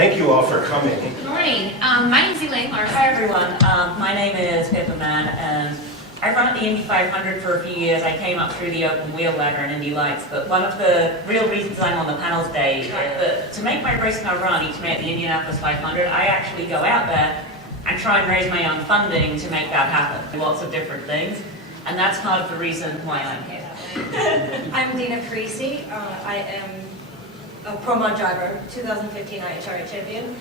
Thank you all for coming. Good morning. My name is Elaine. Hi everyone. My name is Pippa, Mann, and I've run at the Indy 500 for a few years. I came up through the open wheel ladder in Indy Lights, but one of the real reasons I'm on the panel today is that to make my race car run each day at the Indianapolis 500, I actually go out there and try and raise my own funding to make that happen. Lots of different things, and that's part of the reason why I'm here. I'm Dina, Parise. I am a Pro Mod driver, 2015 IHRA champion.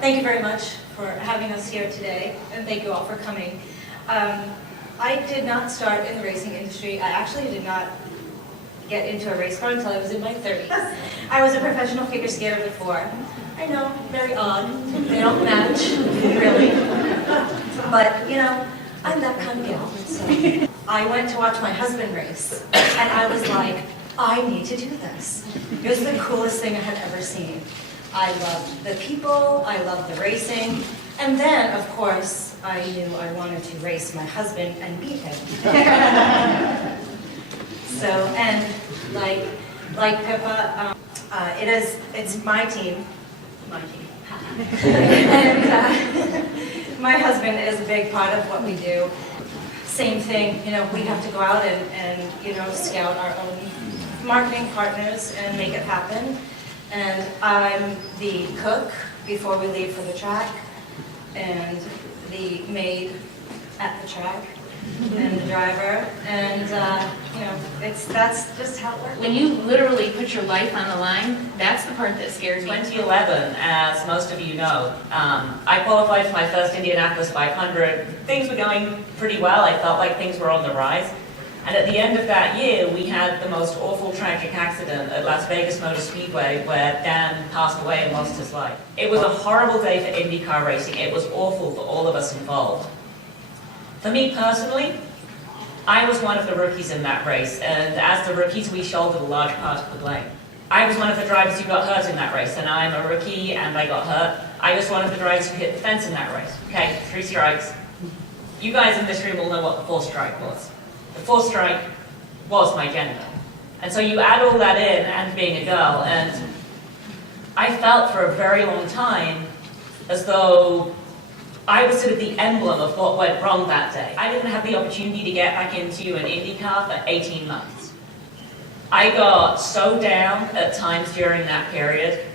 Thank you very much for having us here today, and thank you all for coming. I did not start in the racing industry. I actually did not get into a race car until I was in my 30s. I was a professional figure skater before. I know, very odd. They don't match, really. But, you know, I'm that kind of gal. So I went to watch my husband race, and I was like, I need to do this. It was the coolest thing I had ever seen. I loved the people, I loved the racing, and then, of course, I knew I wanted to race my husband and beat him. So, and like Pippa, it's my team. And my husband is a big part of what we do. Same thing, you know, we have to go out and you know, scout our own marketing partners and make it happen. And I'm the cook before we leave for the track, and the maid at the track, and the driver, and you know, that's just how it works. When you literally put your life on the line, that's the part that scared me. 2011, as most of you know, I qualified for my first Indianapolis 500. Things were going pretty well. I felt like things were on the rise. And at the end of that year, we had the most awful tragic accident at Las Vegas Motor Speedway where Dan passed away and lost his life. It was a horrible day for IndyCar racing. It was awful for all of us involved. For me personally, I was one of the rookies in that race, and as the rookies, we shouldered a large part of the blame. I was one of the drivers who got hurt in that race, and I'm a rookie and I got hurt. I was one of the drivers who hit the fence in that race. Okay, 3 strikes. You guys in this room will know what the 4th strike was. The 4th strike was my gender. And so you add all that in, and being a girl, and I felt for a very long time as though I was sort of the emblem of what went wrong that day. I didn't have the opportunity to get back into an IndyCar for 18 months. I got so down at times during that period.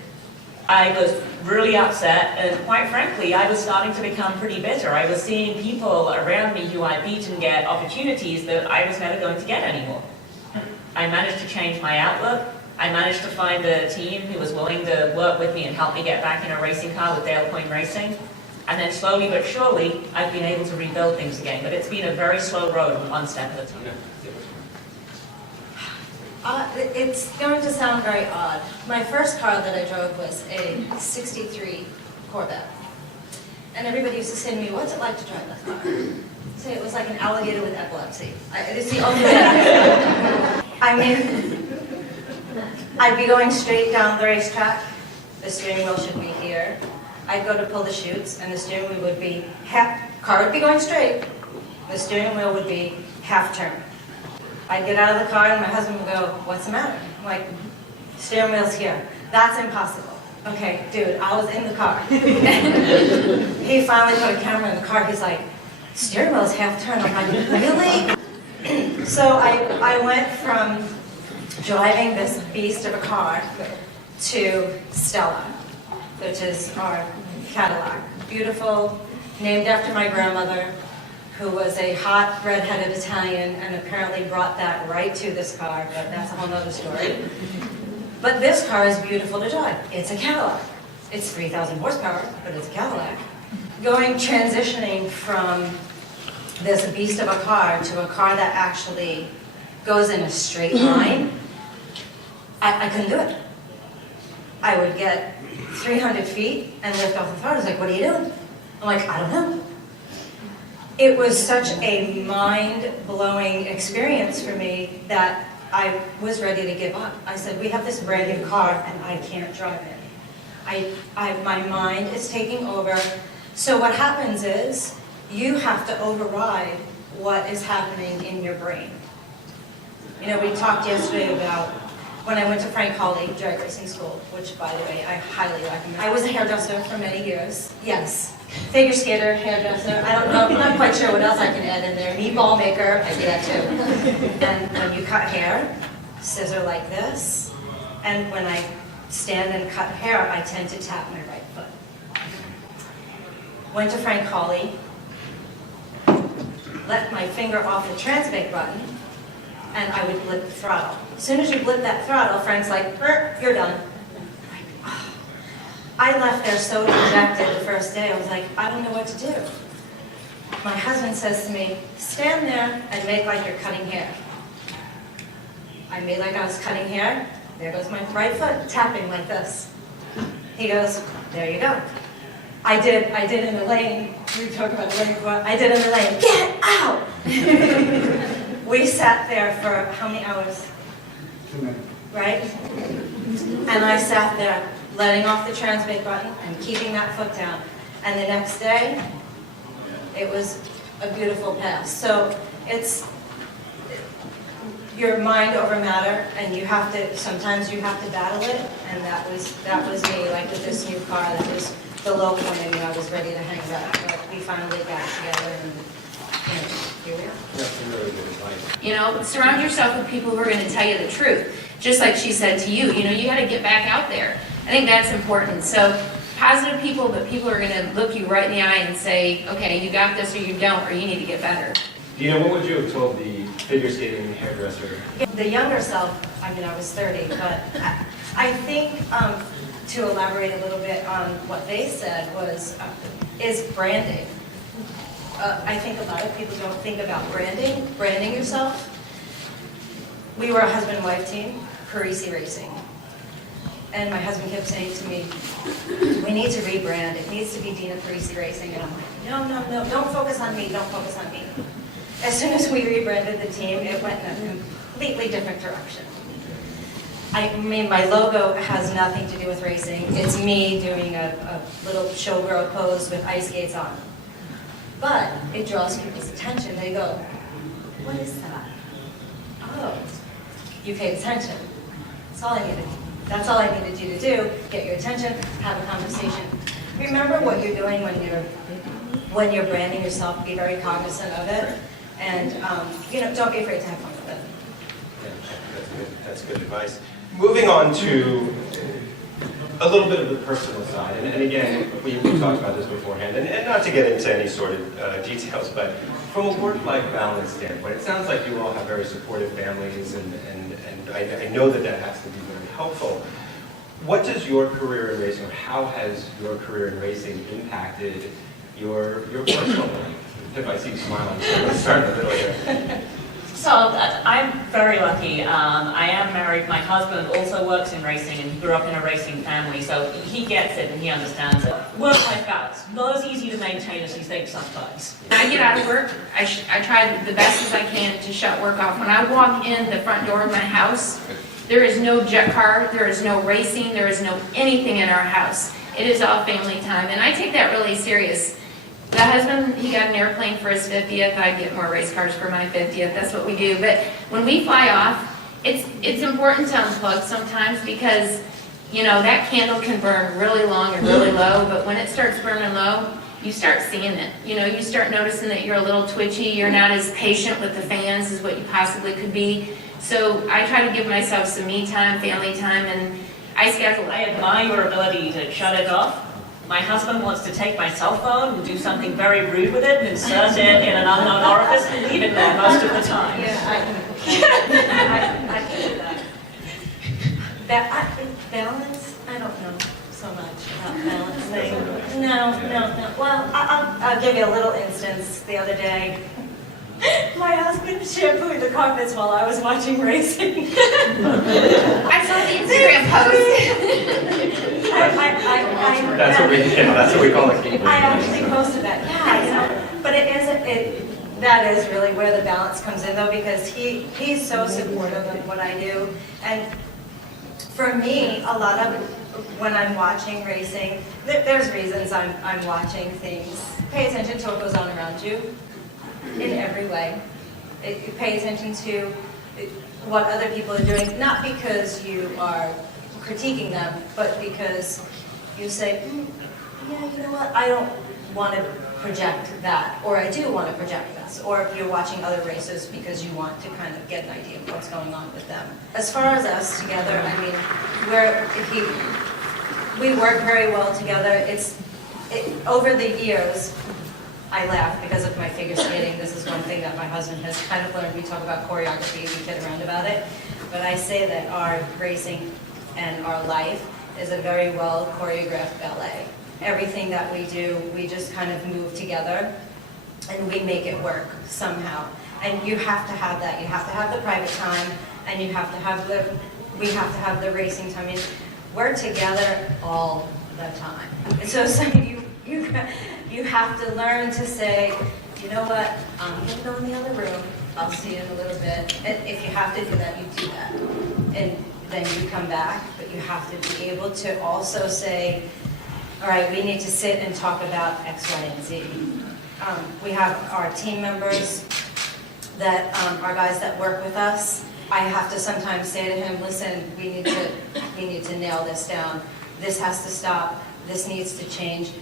I was really upset, and quite frankly, I was starting to become pretty bitter. I was seeing people around me who I beat and get opportunities that I was never going to get anymore. I managed to change my outlook. I managed to find a team who was willing to work with me and help me get back in a racing car with Dale Coyne Racing. And then slowly but surely, I've been able to rebuild things again. But it's been a very slow road, one step at a time. It's going to sound very odd. My first car that I drove was a 63 Corvette. And everybody used to say to me, what's it like to drive that car? I'd say it was like an alligator with epilepsy. It's the only way. I mean, I'd be going straight down the racetrack. The steering wheel should be here. I'd go to pull the chutes, and the steering wheel would be car would be going straight. The steering wheel would be half turn. I'd get out of the car and my husband would go, what's the matter? I'm like, steering wheel's here. That's impossible. Okay, dude, I was in the car. He finally put a camera in the car. He's like, steering wheel's half turn. I'm like, really? So I went from driving this beast of a car to Stella, which is our Cadillac. Beautiful, named after my grandmother, who was a hot, red-headed Italian and apparently brought that right to this car, but that's a whole other story. But this car is beautiful to drive. It's a Cadillac. It's 3,000 horsepower, but it's a Cadillac. Transitioning from this beast of a car to a car that actually goes in a straight line, I couldn't do it. I would get 300 feet and lift off the throttle. I was like, what are you doing? I'm like, I don't know. It was such a mind-blowing experience for me that I was ready to give up. I said, we have this brand new car and I can't drive it. My mind is taking over. So what happens is you have to override what is happening in your brain. You know, we talked yesterday about when I went to Frank Hawley drag racing school, which, by the way, I highly recommend. I was a hairdresser for many years. Yes, figure skater, hairdresser. I don't know, I'm not quite sure what else I can add in there. Meatball maker, I do that too. And when you cut hair, scissor like this. And when I stand and cut hair, I tend to tap my right foot. Went to Frank Hawley, let my finger off the transmit button, and I would blip the throttle. As soon as you blip that throttle, Frank's like, you're done. I left there so dejected the first day. I was like, I don't know what to do. My husband says to me, stand there and make like you're cutting hair. I made like I was cutting hair. There goes my right foot tapping like this. He goes, there you go. I did an Elaine. We talk about Elaine before. I did an Elaine. Get out! We sat there for how many hours? 2 minutes. Right? And I sat there, letting off the transmit button and keeping that foot down. And the next day, it was a beautiful pass. So it's your mind over matter, and you have to, sometimes you have to battle it, and that was me, like with this new car, that was the low point. I mean, I was ready to hang up, but we finally got together, and here we are. That's a really good advice. You know, surround yourself with people who are going to tell you the truth. Just like she said to you, you got to get back out there. I think that's important. So positive people, but people are going to look you right in the eye and say, okay, you got this or you don't, or you need to get better. Dina, what would you have told the figure skating hairdresser? The younger self, I mean, I was 30, but I think to elaborate a little bit on what they said was, is branding. I think a lot of people don't think about branding yourself. We were a husband-wife team, Parise Racing. And my husband kept saying to me, we need to rebrand. It needs to be Dina Parise Racing. And I'm like, no, don't focus on me, don't focus on me. As soon as we rebranded the team, it went in a completely different direction. I mean, my logo has nothing to do with racing. It's me doing a little showgirl pose with ice skates on. But it draws people's attention. They go, what is that? Oh, you paid attention. That's all I needed. That's all I needed you to do. Get your attention, have a conversation. Remember what you're doing when you're branding yourself. Be very cognizant of it. And don't be afraid to have fun with it. Yeah, that's good advice. Moving on to a little bit of the personal side, and again, we talked about this beforehand, and not to get into any sort of details, but from a work-life balance standpoint, it sounds like you all have very supportive families, and I know that has to be very helpful. What does your career in racing, or how has your career in racing impacted your personal life? Pippa, I see you smiling, so let's start in the middle here. So I'm very lucky. I am married. My husband also works in racing, and he grew up in a racing family, so he gets it and he understands it. Work-life balance, not as easy to maintain as you think sometimes. When I get out of work, I try the best as I can to shut work off. When I walk in the front door of my house, there is no jet car, there is no racing, there is no anything in our house. It is all family time, and I take that really serious. The husband, he got an airplane for his 50th. I get more race cars for my 50th. That's what we do. But when we fly off, it's important to unplug sometimes because, that candle can burn really long and really low. But when it starts burning low, you start seeing it. You start noticing that you're a little twitchy. You're not as patient with the fans as what you possibly could be. So I try to give myself some me time, family time, and I schedule. I admire your ability to shut it off. My husband wants to take my cell phone and do something very rude with it and insert it in an unknown orifice and leave it there most of the time. Yeah, I can do that. Balance, I don't know so much about balancing. No. Well, I'll give you a little instance. The other day, my husband shampooed the carpets while I was watching racing. I saw the Instagram post. That's what we call it. I actually posted that. Yeah, but that is really where the balance comes in, though, because he's so supportive of what I do, and for me, a lot of when I'm watching racing, there's reasons I'm watching things. Pay attention to what goes on around you in every way. You pay attention to what other people are doing, not because you are critiquing them, but because you say, yeah, you know what, I don't want to project that, or I do want to project this, or if you're watching other races because you want to kind of get an idea of what's going on with them. As far as us together, I mean, we work very well together. Over the years, I laugh because of my figure skating. This is one thing that my husband has kind of learned. We talk about choreography, we kid around about it, but I say that our racing and our life is a very well choreographed ballet. Everything that we do, we just kind of move together and we make it work somehow. And you have to have that. You have to have the private time, and you have to have we have to have the racing time. I mean, we're together all the time. And so you have to learn to say, you know what, I'm going to go in the other room. I'll see you in a little bit. And if you have to do that, you do that. And then you come back, but you have to be able to also say, all right, we need to sit and talk about X, Y, and Z. We have our team members that are guys that work with us. I have to sometimes say to him, listen, we need to nail this down. This has to stop. This needs to change.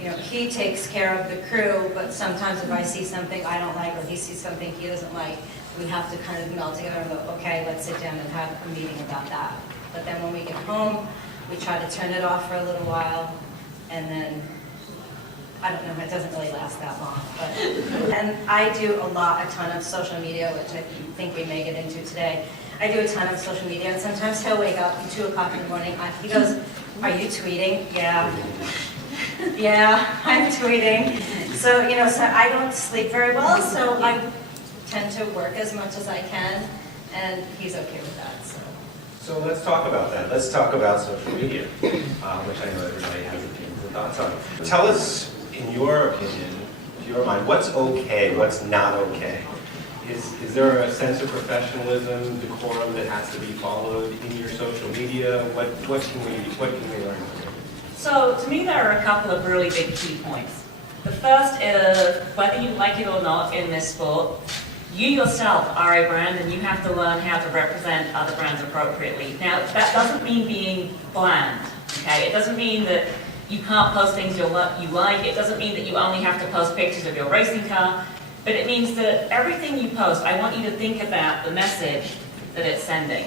You know, he takes care of the crew, but sometimes if I see something I don't like or he sees something he doesn't like, we have to kind of meld together and go, okay, let's sit down and have a meeting about that. But then when we get home, we try to turn it off for a little while, and then, I don't know, it doesn't really last that long. And I do a ton of social media, which I think we may get into today. I do a ton of social media, and sometimes he'll wake up at 2 o'clock in the morning, he goes, are you tweeting? Yeah. Yeah, I'm tweeting. So, you know, so I don't sleep very well, so I tend to work as much as I can, and he's okay with that. So let's talk about that. Let's talk about social media, which I know everybody has opinions and thoughts on. Tell us, in your opinion, in your mind, what's okay, what's not okay? Is there a sense of professionalism, decorum that has to be followed in your social media? What can we learn? So to me, there are a couple of really big key points. The first is, whether you like it or not in this sport, you yourself are a brand and you have to learn how to represent other brands appropriately. Now, that doesn't mean being bland, okay? It doesn't mean that you can't post things you like. It doesn't mean that you only have to post pictures of your racing car. But it means that everything you post, I want you to think about the message that it's sending.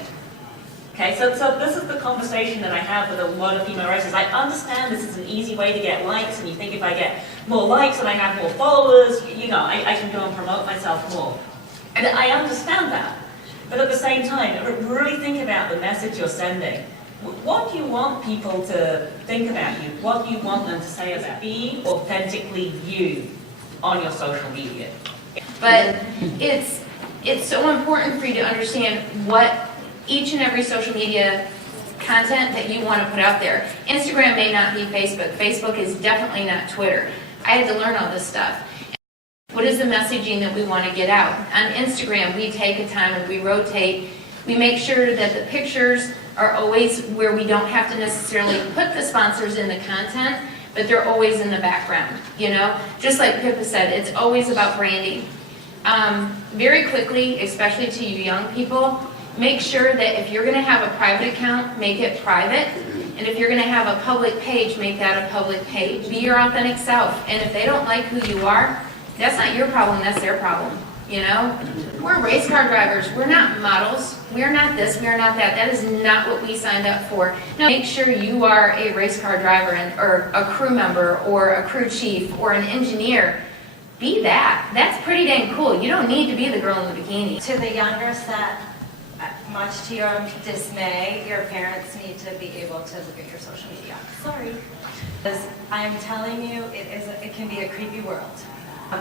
Okay, so this is the conversation that I have with a lot of female racers. I understand this is an easy way to get likes, and you think if I get more likes and I have more followers, you know, I can go and promote myself more. And I understand that. But at the same time, really think about the message you're sending. What do you want people to think about you? What do you want them to say about you? Be authentically you on your social media. But it's so important for you to understand what each and every social media content that you want to put out there. Instagram may not be Facebook. Facebook is definitely not Twitter. I had to learn all this stuff. What is the messaging that we want to get out? On Instagram, we take a time and we rotate. We make sure that the pictures are always where we don't have to necessarily put the sponsors in the content, but they're always in the background, you know? Just like Pippa said, it's always about branding. Very quickly, especially to you young people, make sure that if you're going to have a private account, make it private. And if you're going to have a public page, make that a public page. Be your authentic self. And if they don't like who you are, that's not your problem, that's their problem, you know? We're race car drivers. We're not models. We're not this, we're not that. That is not what we signed up for. Now, make sure you are a race car driver or a crew member or a crew chief or an engineer. Be that. That's pretty dang cool. You don't need to be the girl in the bikini. To the younger set, much to your dismay, your parents need to be able to look at your social media. Sorry. Because I'm telling you, it can be a creepy world.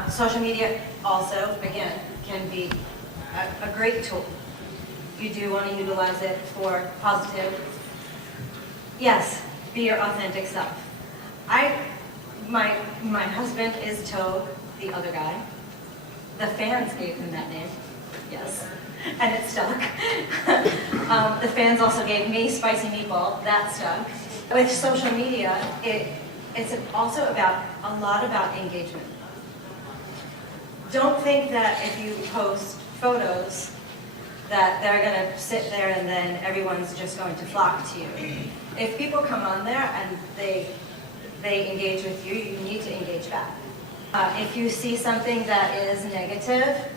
Social media also, again, can be a great tool. You do want to utilize it for positive. Yes, be your authentic self. My husband is Toad, the other guy. The fans gave him that name, yes, and it stuck. The fans also gave me Spicy Meatball, that stuck. With social media, it's also a lot about engagement. Don't think that if you post photos that they're going to sit there and then everyone's just going to flock to you. If people come on there and they engage with you, you need to engage back. If you see something that is negative,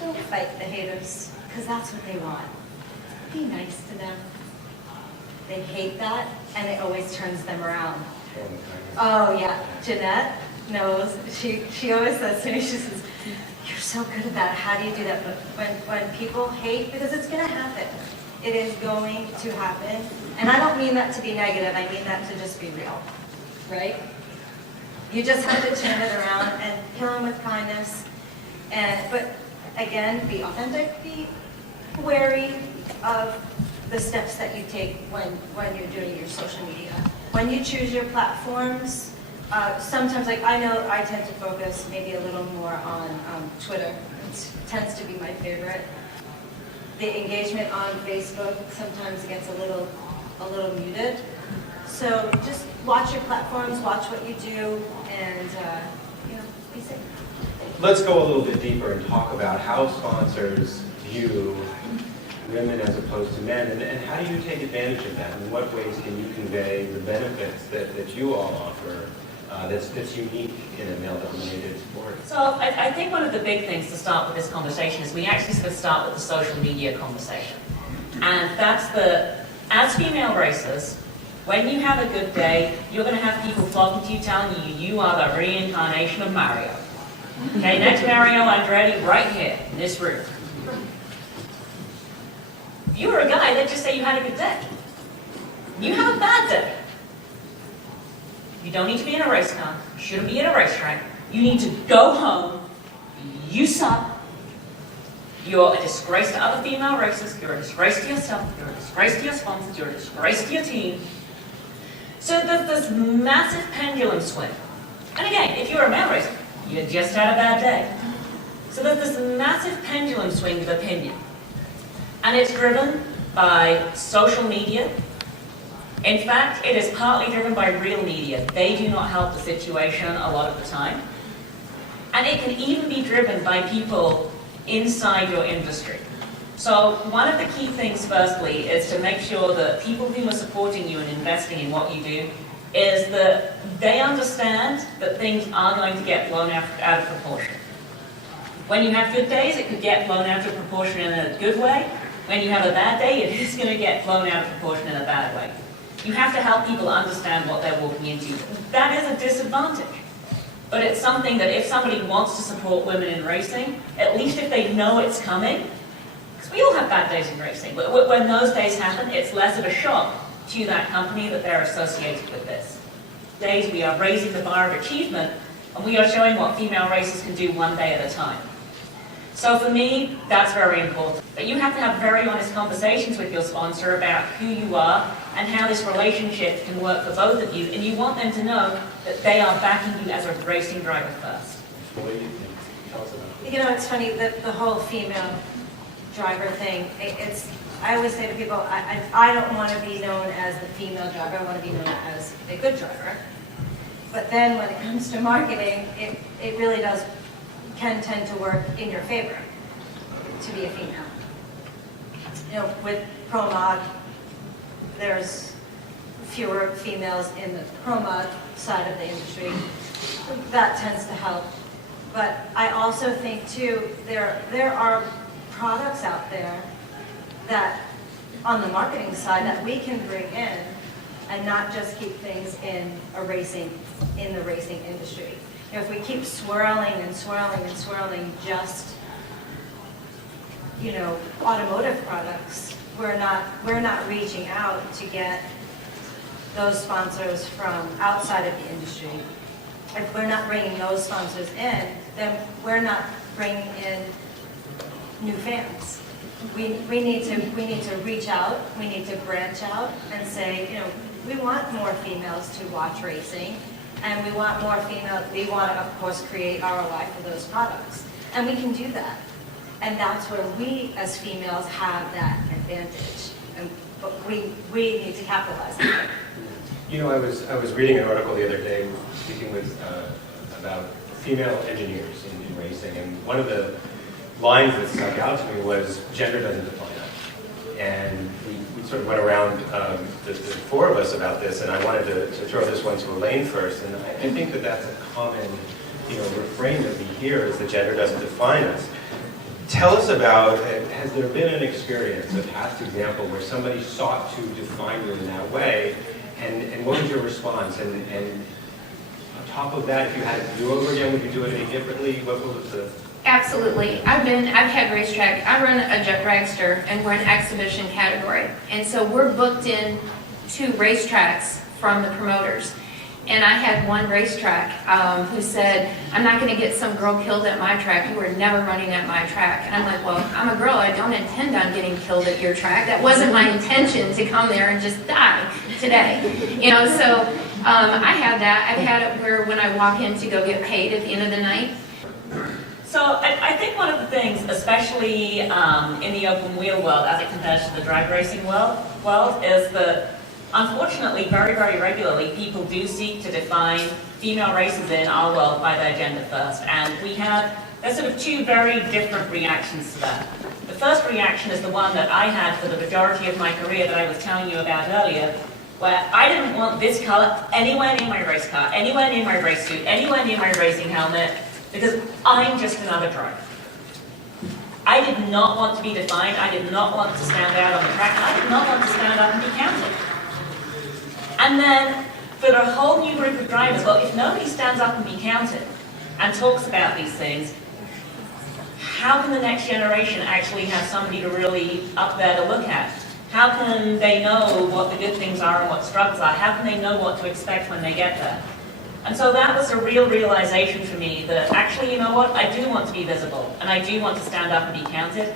don't fight the haters, because that's what they want. Be nice to them. They hate that, and it always turns them around. Oh yeah, Jeanette knows. She always says to me, she says, "You're so good at that. How do you do that?" But when people hate, because it's going to happen. It is going to happen. And I don't mean that to be negative. I mean that to just be real, right? You just have to turn it around and kill them with kindness. But again, be authentic. Be wary of the steps that you take when you're doing your social media. When you choose your platforms, sometimes, like I know I tend to focus maybe a little more on Twitter. It tends to be my favorite. The engagement on Facebook sometimes gets a little muted. So just watch your platforms, watch what you do, and be safe. Let's go a little bit deeper and talk about how sponsors view women as opposed to men, and how do you take advantage of that? In what ways can you convey the benefits that you all offer that's unique in a male-dominated sport? So I think one of the big things to start with this conversation is we actually sort of start with the social media conversation. And that's as female racers, when you have a good day, you're going to have people flocking to you telling you you are the reincarnation of Mario. Okay, next Mario Andretti right here in this room. If you were a guy, they'd just say you had a good day. You have a bad day. You don't need to be in a race car. You shouldn't be in a racetrack. You need to go home. You suck. You're a disgrace to other female racers. You're a disgrace to yourself. You're a disgrace to your sponsors. You're a disgrace to your team. So there's this massive pendulum swing. And again, if you're a male racer, you just had a bad day. So there's this massive pendulum swing of opinion. And it's driven by social media. In fact, it is partly driven by real media. They do not help the situation a lot of the time. And it can even be driven by people inside your industry. So one of the key things, firstly, is to make sure that people who are supporting you and investing in what you do is that they understand that things are going to get blown out of proportion. When you have good days, it could get blown out of proportion in a good way. When you have a bad day, it is going to get blown out of proportion in a bad way. You have to help people understand what they're walking into. That is a disadvantage. But it's something that if somebody wants to support women in racing, at least if they know it's coming, because we all have bad days in racing, but when those days happen, it's less of a shock to that company that they're associated with this. Days we are raising the bar of achievement, and we are showing what female racers can do one day at a time. So for me, that's very important. But you have to have very honest conversations with your sponsor about who you are and how this relationship can work for both of you. And you want them to know that they are backing you as a racing driver first. What do you think? Tell us about it. You know, it's funny, the whole female driver thing, I always say to people, I don't want to be known as the female driver, I want to be known as a good driver. But then when it comes to marketing, it really can tend to work in your favor to be a female. You know, with pro mod, there's fewer females in the pro mod side of the industry. That tends to help. But I also think too, there are products out there that on the marketing side that we can bring in and not just keep things in the racing industry. You know, if we keep swirling and swirling and swirling just, you know, automotive products, we're not reaching out to get those sponsors from outside of the industry. If we're not bringing those sponsors in, then we're not bringing in new fans. We need to reach out. We need to branch out and say, you know, we want more females to watch racing. And we want more female, we want to, of course, create ROI for those products. And we can do that. And that's where we, as females, have that advantage. But we need to capitalize on it. You know, I was reading an article the other day speaking with about female engineers in racing, and one of the lines that stuck out to me was gender doesn't define us. And we sort of went around the four of us about this, and I wanted to throw this one to Elaine first. And I think that that's a common refrain that we hear is that gender doesn't define us. Tell us about, has there been an experience, a past example, where somebody sought to define you in that way, and what was your response? And on top of that, if you had it to do over again, would you do it any differently? What was the... Absolutely. I've had racetrack. I run a jet dragster, and we're an exhibition category. And so we're booked in to racetracks from the promoters. And I had one racetrack who said, I'm not going to get some girl killed at my track. You were never running at my track. And I'm like, well, I'm a girl. I don't intend on getting killed at your track. That wasn't my intention to come there and just die today. So I had that. I've had it where when I walk in to go get paid at the end of the night. So I think one of the things, especially in the open wheel world as it compares to the drag racing world is that unfortunately, very, very regularly, people do seek to define female racers in our world by their gender first. And there's sort of two very different reactions to that. The first reaction is the one that I had for the majority of my career that I was telling you about earlier, where I didn't want this color anywhere near my race car, anywhere near my race suit, anywhere near my racing helmet, because I'm just another driver. I did not want to be defined, I did not want to stand out on the track, and I did not want to stand up and be counted. And then, for a whole new group of drivers, well, if nobody stands up and be counted and talks about these things, how can the next generation actually have somebody to really up there to look at? How can they know what the good things are and what struggles are? How can they know what to expect when they get there? And so that was a real realization for me that actually, you know what, I do want to be visible, and I do want to stand up and be counted.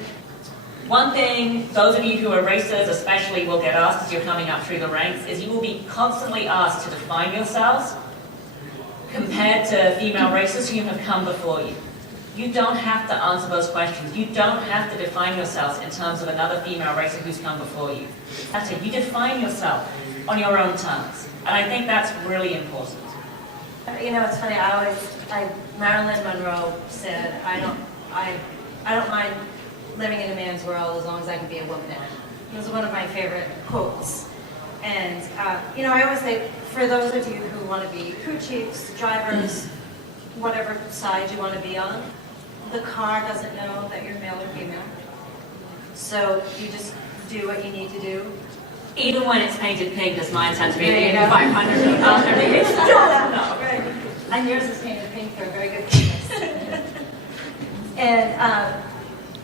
One thing those of you who are racers especially will get asked as you're coming up through the ranks is you will be constantly asked to define yourselves compared to female racers who have come before you. You don't have to answer those questions. You don't have to define yourselves in terms of another female racer who's come before you. That's it. You define yourself on your own terms. And I think that's really important. It's funny, Marilyn Monroe said, I don't mind living in a man's world as long as I can be a woman in it. It was one of my favorite quotes. And, I always think, for those of you who want to be crew chiefs, drivers, whatever side you want to be on, the car doesn't know that you're male or female. So you just do what you need to do. Even when it's painted pink, as mine tend to be, the 500 it's still no. Right. And yours is painted pink for a very good purpose. And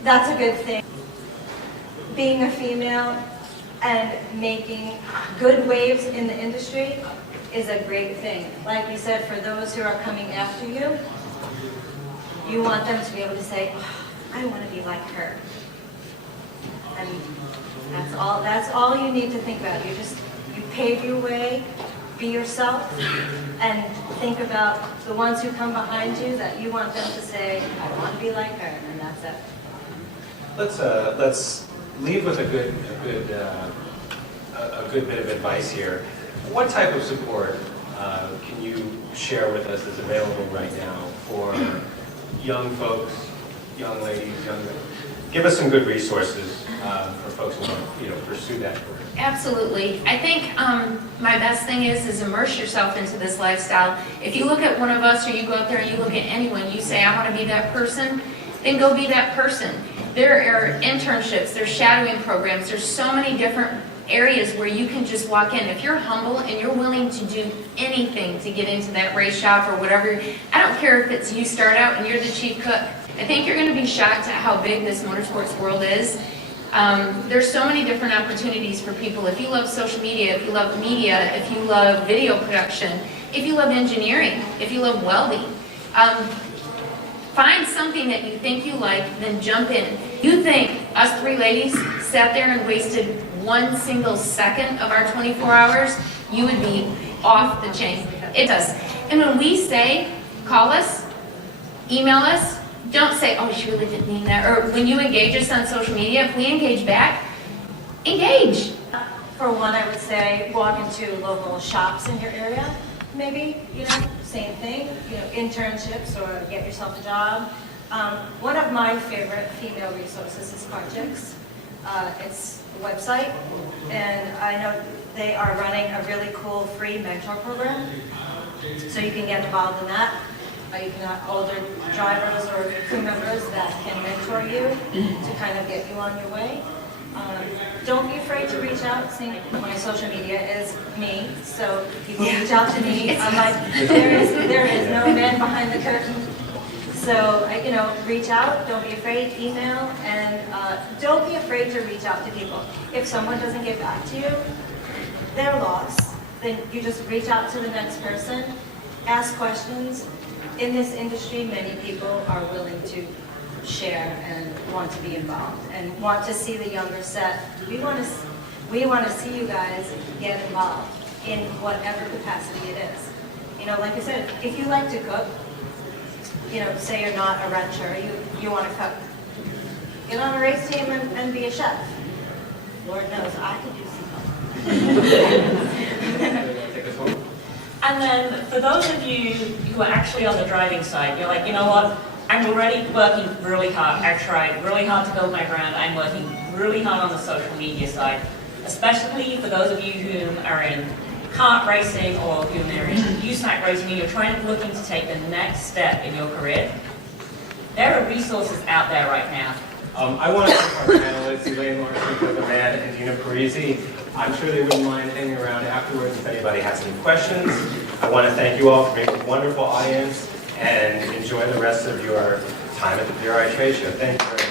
that's a good thing. Being a female and making good waves in the industry is a great thing. Like you said, for those who are coming after you, you want them to be able to say, oh, I want to be like her. And that's all you need to think about. You pave your way, be yourself, and think about the ones who come behind you that you want them to say, I want to be like her, and that's it. Let's leave with a good bit of advice here. What type of support can you share with us that's available right now for young folks, young ladies, give us some good resources for folks who want to pursue that career. Absolutely. I think my best thing is immerse yourself into this lifestyle. If you look at one of us or you go out there and you look at anyone, you say, I want to be that person, then go be that person. There are internships, there's shadowing programs, there's so many different areas where you can just walk in. If you're humble and you're willing to do anything to get into that race shop or whatever, I don't care if it's you start out and you're the chief cook. I think you're going to be shocked at how big this motorsports world is. There's so many different opportunities for people. If you love social media, if you love media, if you love video production, if you love engineering, if you love welding, find something that you think you like, then jump in. You think us three ladies sat there and wasted 1 single second of our 24 hours, you would be off the chain. It does. And when we say, call us, email us, don't say, oh, she really didn't mean that. Or when you engage us on social media, if we engage back, engage. For one, I would say walk into local shops in your area, maybe, same thing, internships or get yourself a job. One of my favorite female resources is Projects. It's a website, and I know they are running a really cool free mentor program, so you can get involved in that. You can have older drivers or crew members that can mentor you to kind of get you on your way. Don't be afraid to reach out. See, my social media is me, so people reach out to me. I'm like, there is no man behind the curtain. So, reach out, don't be afraid, email, and don't be afraid to reach out to people. If someone doesn't get back to you, they're lost. Then you just reach out to the next person, ask questions. In this industry, many people are willing to share and want to be involved and want to see the younger set. We want to see you guys get involved in whatever capacity it is. Like I said, if you like to cook, say you're not a rancher, you want to cook. Get on a race team and be a chef. Lord knows I could do some. And then for those of you who are actually on the driving side, you're like, you know what, I'm already working really hard. I've tried really hard to build my brand. I'm working really hard on the social media side, especially for those of you who are in kart racing or who are in USAC racing and you're looking to take the next step in your career. There are resources out there right now. I want to thank our panelists, Elaine, Larsen, Pippa, Mann, and Dina, Parise. I'm sure they wouldn't mind hanging around afterwards if anybody has any questions. I want to thank you all for being a wonderful audience and enjoy the rest of your time at the PRI trade show. Thank you very much.